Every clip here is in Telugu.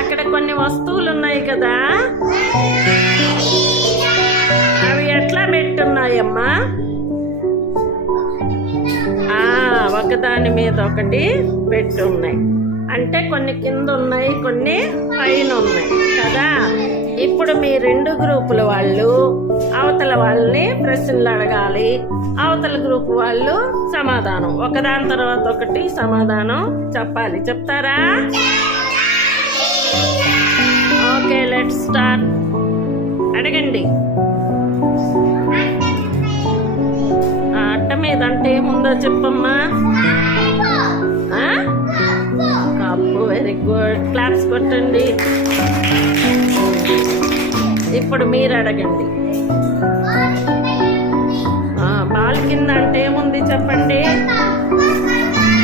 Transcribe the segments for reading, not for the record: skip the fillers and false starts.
అక్కడ కొన్ని వస్తువులు ఉన్నాయి కదా, అవి ఎట్లా పెట్టున్నాయమ్మా? ఒకదాని మీద ఒకటి పెట్టున్నాయి. అంటే కొన్ని కింద ఉన్నాయి, కొన్ని పైన ఉన్నాయి కదా. ఇప్పుడు మీ రెండు గ్రూపుల వాళ్ళు అవతల వాళ్ళని ప్రశ్నలు అడగాలి, అవతల గ్రూప్ వాళ్ళు సమాధానం, ఒకదాని తర్వాత ఒకటి సమాధానం చెప్పాలి. చెప్తారా? Okay, let's start. అడగండి. అట్ట మీద అంటే ఏముందో చెప్పమ్మా. కప్పు. వెరీ గుడ్, క్లాప్స్ కొట్టండి. ఇప్పుడు మీరు అడగండి. బాల్ కింద అంటే ఏముంది చెప్పండి.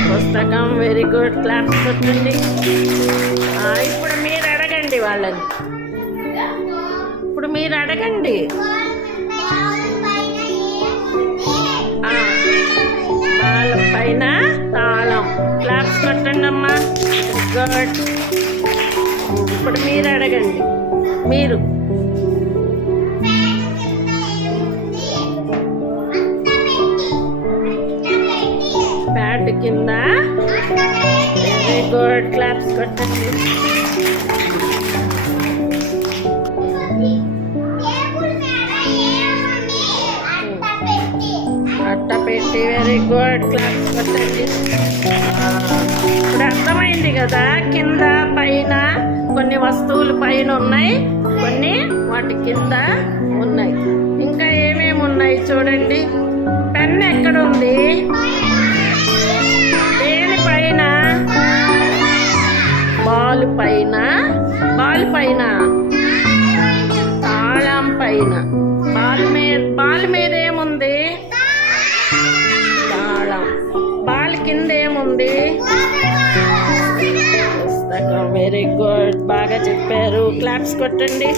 పుస్తకం. వెరీ గుడ్, క్లాప్స్ కొట్టండి. ఇప్పుడు మీరు అడగండి వాళ్ళని. ఇప్పుడు మీరు అడగండి. బాల్ పైన తాళం. క్లాప్స్ కొట్టండి అమ్మా. గుడ్. ఇప్పుడు మీరు అడగండి. మీరు ప్యాడ్ కింద. వెరీ గుడ్, క్లాప్స్ కొట్టండి. అట్ట పెట్టి. వెరీ గుడ్, క్లాప్స్ కొట్టండి. ఇప్పుడు అర్థమైంది కదా, కింద పైన కొన్ని వస్తువులు పైన ఉన్నాయి, కొన్ని వాటి కింద ఉన్నాయి. ఇంకా ఏమేమి ఉన్నాయి చూడండి. పెన్ ఎక్కడ ఉంది? దేని పైన? బాల్ పైన. బాల్ పైన. తాళం పైన. బాల్ మీద ఏముంది? తాళం. బాల్ కింద ఏముంది? పుస్తకం. వెరీ గుడ్, బాగా చెప్పారు. క్లాప్స్ కొట్టండి.